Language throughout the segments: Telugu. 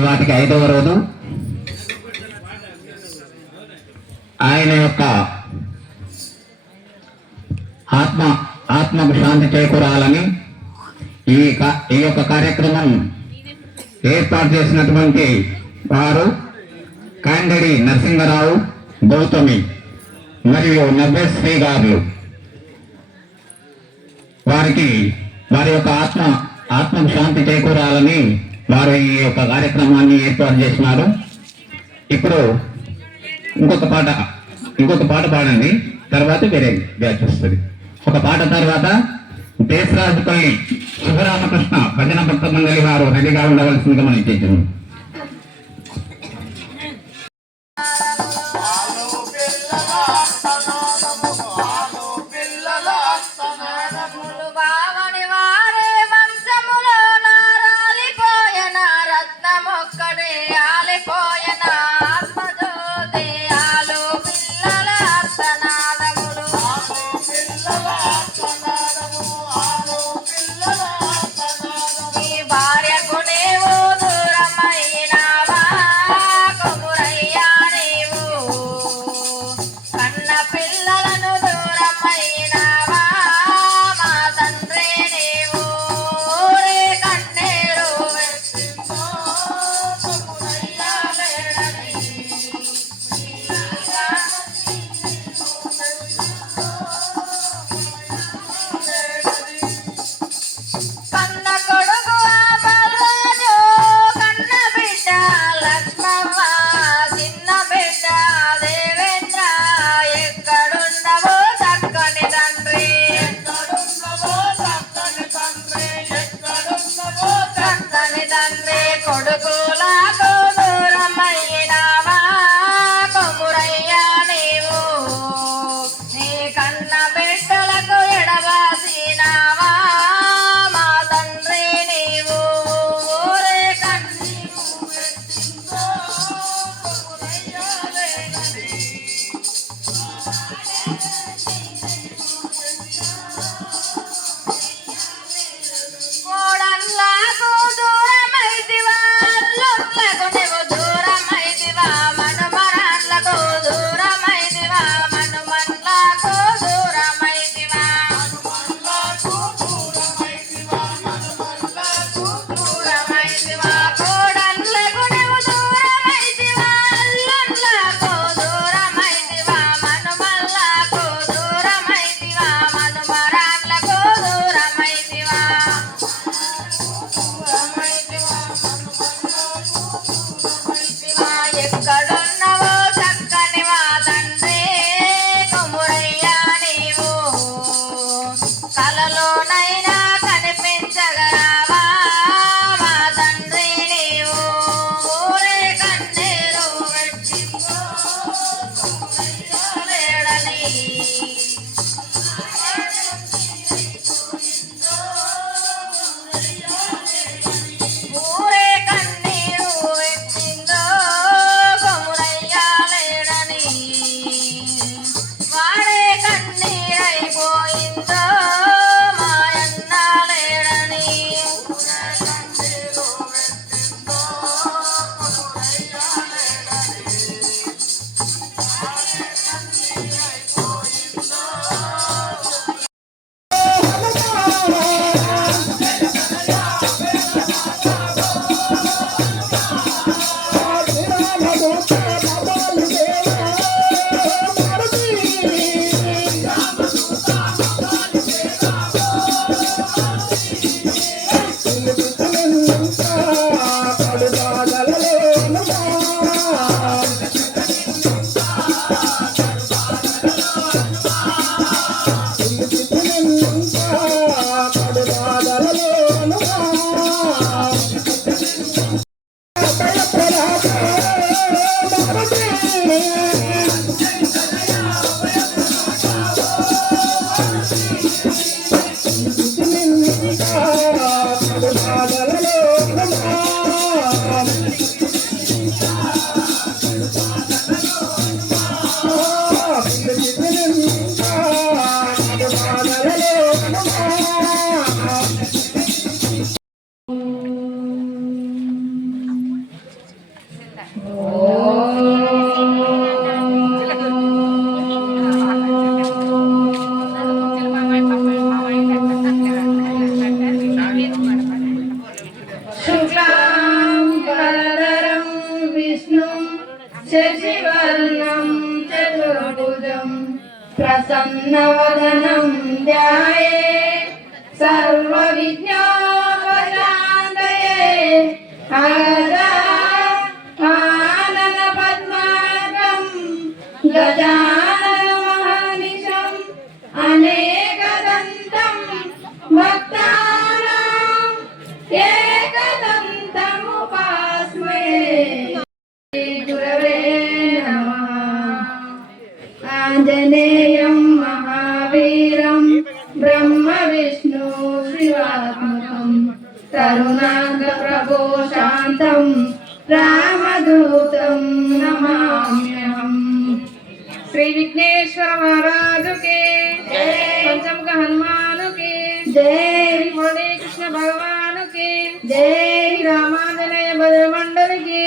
వాటికి ఐదవ రోజు. ఆయన యొక్క ఆత్మ ఆత్మకు శాంతి చేకూరాలని ఈ ఈ యొక్క కార్యక్రమం ఏర్పాటు చేసినటువంటి వారు కాండడి నరసింహరావు గౌతమి మరియు నవ్యశ్రీ గారు. వారికి వారి యొక్క ఆత్మ ఆత్మకు శాంతి చేకూరాలని వారు ఈ యొక్క కార్యక్రమాన్ని ఏర్పాటు చేసినారు. ఇప్పుడు ఇంకొక పాట ఇంకొక పాట పాడండి. తర్వాత వేరే బ్యాచ్ వస్తుంది. ఒక పాట తర్వాత దేశరాజుపై శివరామకృష్ణ భజన భక్త మండలి వారు రెడీగా ఉండవలసిందిగా మనం ఇచ్చేసాము కన్న ശശിവർണം ചതുർഭുജം പ്രസന്നവദനം ധ്യായേ സർവവിജ്ഞാപരാന്തയേ അകദാ కరుణాంగ ప్రభో శాంతం రామదూతం నమామ్యహం. శ్రీ విఘ్నేశ్వర మహారాజు కే పంచముఖ హనుమాను కే జై. మురళీ కృష్ణ భగవాను కే జై రామాంజనేయ భజ మండలి కి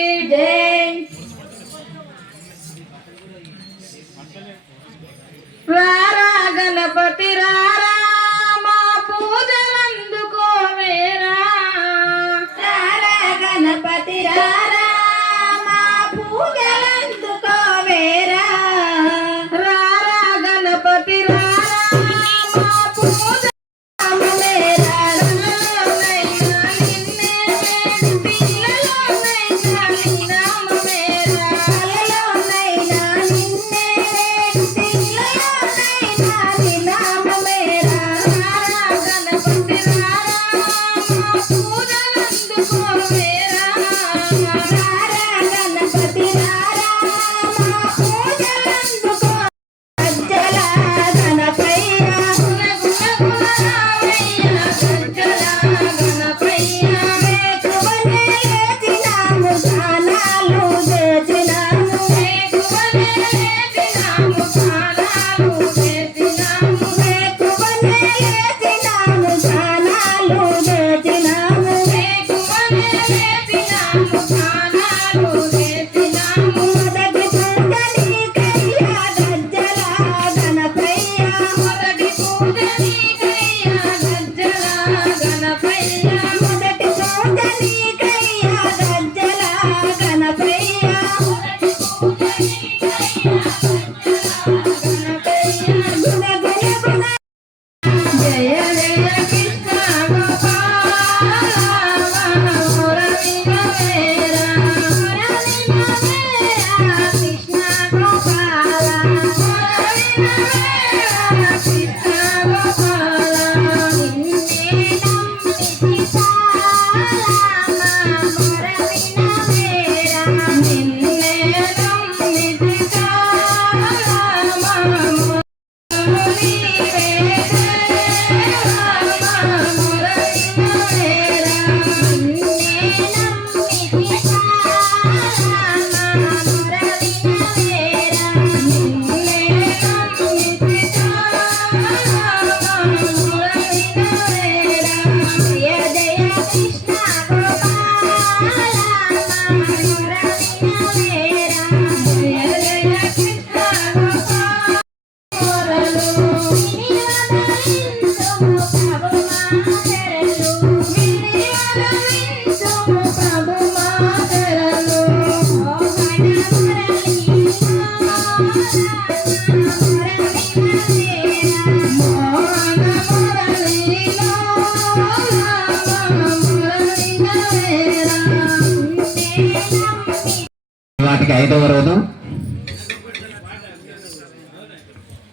వాటికి ఐదవ రోజు.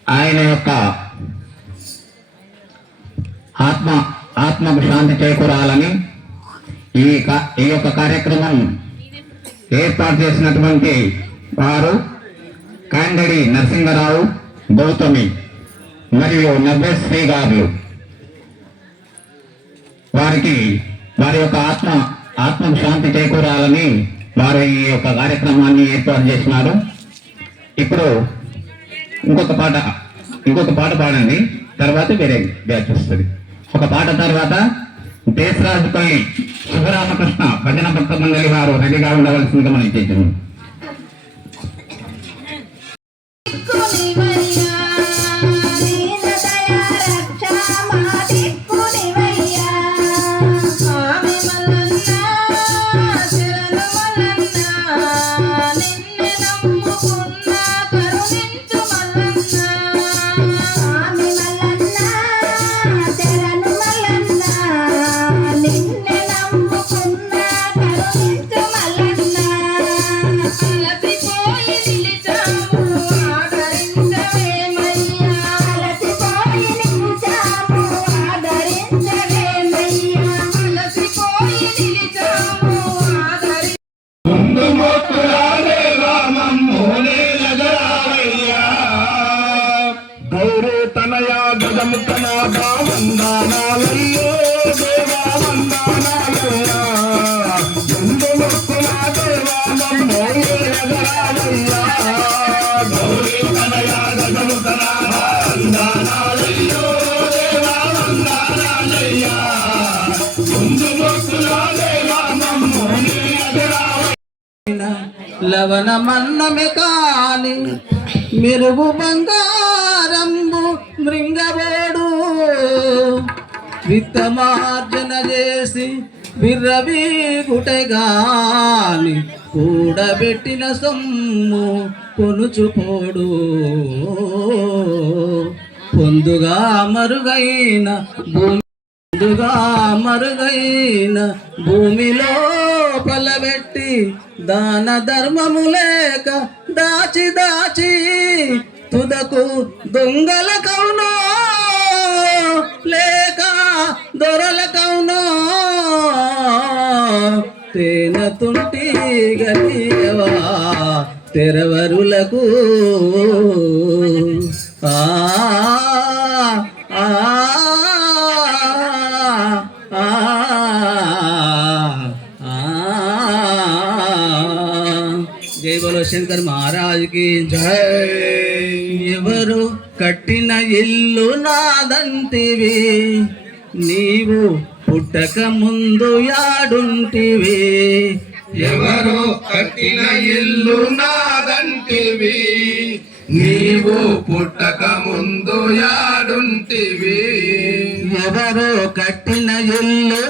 ఆయన యొక్క ఆత్మ ఆత్మకు శాంతి చేకూరాలని ఈ ఈ యొక్క కార్యక్రమం ఏర్పాటు చేసినటువంటి వారు కాండడి నరసింహరావు గౌతమి మరియు నవ్యశ్రీ గారు. వారికి వారి యొక్క ఆత్మ ఆత్మకు శాంతి చేకూరాలని వారు ఈ యొక్క కార్యక్రమాన్ని ఏర్పాటు చేసినారు ఇప్పుడు ఇంకొక పాట ఇంకొక పాట పాడండి. తర్వాత వేరే బ్యాచ్ వస్తుంది. ఒక పాట తర్వాత దేశరాజుపై శివరామకృష్ణ భజన భక్త మండలి వారు రెడీగా ఉండవలసిందిగా మనం చేద్దాము లవణమన్నమే కాని మెరుగు బంగారంబు మృంగబోడు. విత్తమార్జన చేసి విర్రవీగుటె గాని కూడబెట్టిన సొమ్ము కొనుచుపోడు పొందుగా మరుగైన భూమి ముందుగా మరుగైన భూమిలో పలబెట్టి దాన ధర్మము లేక దాచి దాచి తుదకు దొంగల కౌనో లేక దొరల కౌనో. తేన తుంటి గలియవా తెరవరులకు బోలో శంకర్ ఎవరు కట్టిన ఇల్లు నాదంటివి నీవు పుట్టక ముందు యాడుంటివి. ఎవరు కట్టిన ఇల్లు నాదంటివి నీవు పుట్టక ముందు యాడుంటివి. ఎవరు కట్టిన ఇల్లు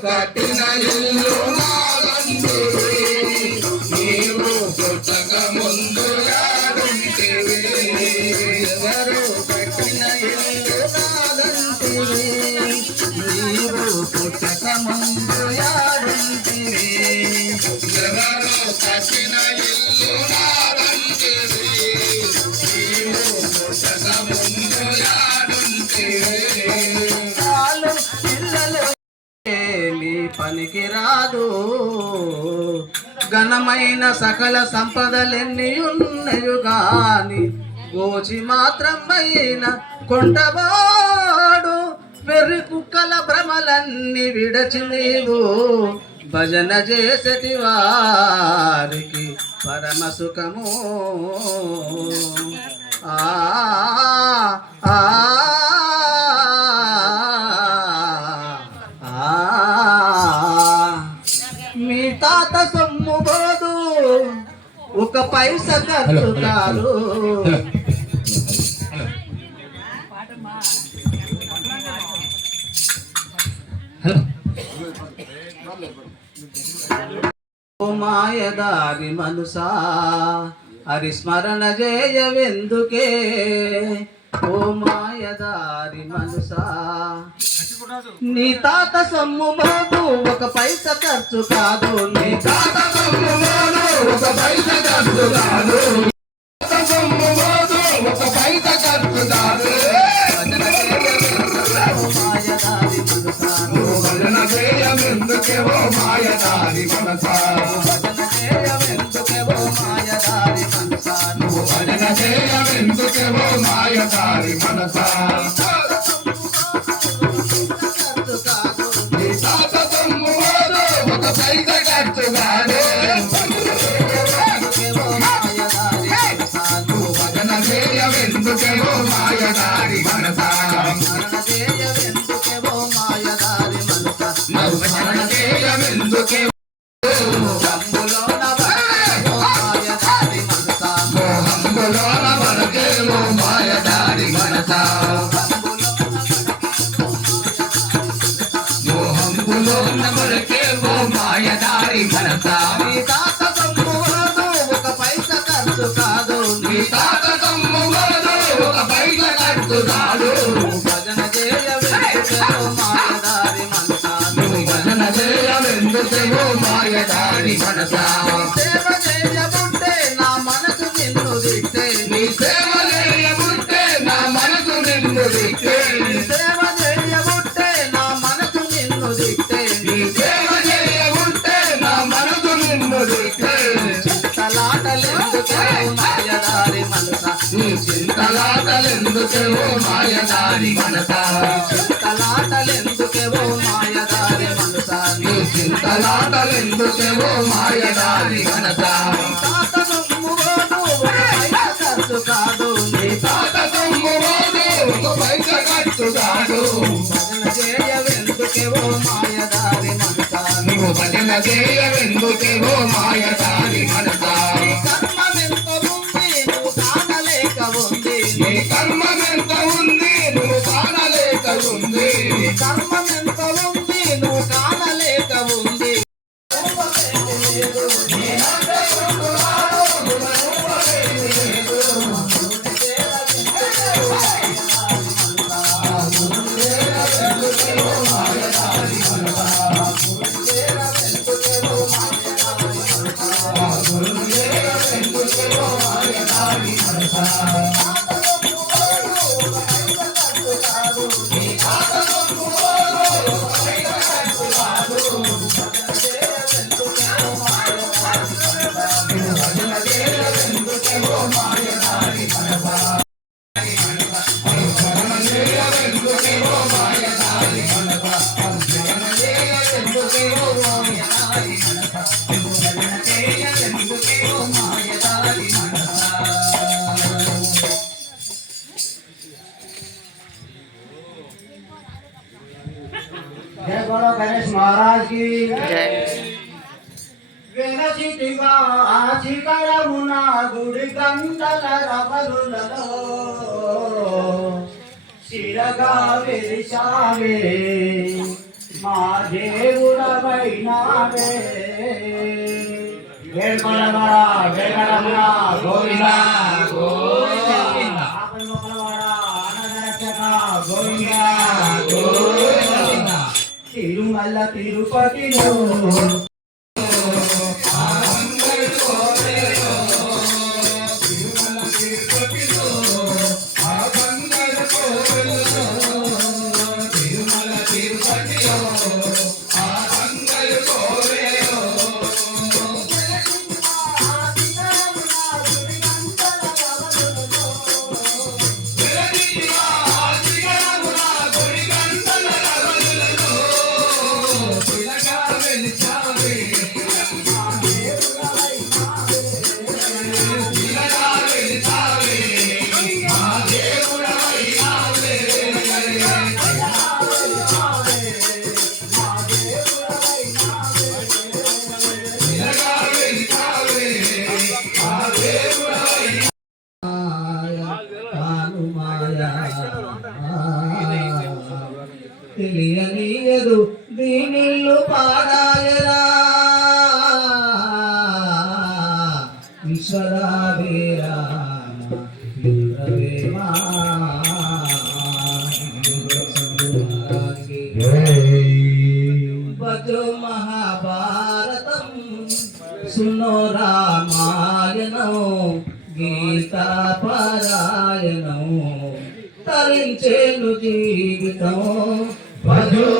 ఎవరు కాదు. ఘనమైన సకల సంపదలెన్ని ఉన్నయు గాని గోచి మాత్రమైన కొండవాడు వెర్రి కుక్కల భ్రమలన్నీ విడచి నీవు భజన చేసటి వారికి పరమ సుఖము. ఆ ఆ. తాత సొమ్ము ఒక పైస ఖర్చు కాదు మాయదారి మనసా హరిస్మరణ చేయవెందుకే ఓ మాయదారి మనసా నీ తాత సొమ్ము బాబు ఒక పైస ఖర్చు కాదు. నీ తాత సొమ్ము మోను ఒక పైస ఖర్చు కాదు. సొమ్ము ఒక పైస ఖర్చు కాదు. చేయవెందుకే ఓ మాయదారి మనసా. తలాటలెందుకేవో మాయదారి మనసారి తలాటలెందుకేవో మాయదారి మనసారి తలాటలెందుకేవో మాయదారి మనసారి కాదు నీ తాత సొమ్మువాడు ఒక పైస ఖర్చు కాదు చేయవెందుకేవో మాయదారి మనసారి భజన చేయవెందుకేవో మాయదారి ಧರ್ಮ మాతాకి వెనసిటిగా శిఖరమున గుడి గంటల రబరులలో శిరగా వెలిసావే మా దేవుడమైనావే వేడుకొనగా వేడుకొనగా గోవిందా. అల్ల తిరుపతిలో గీతాపారాయణం తరించేను జీవితం. భజో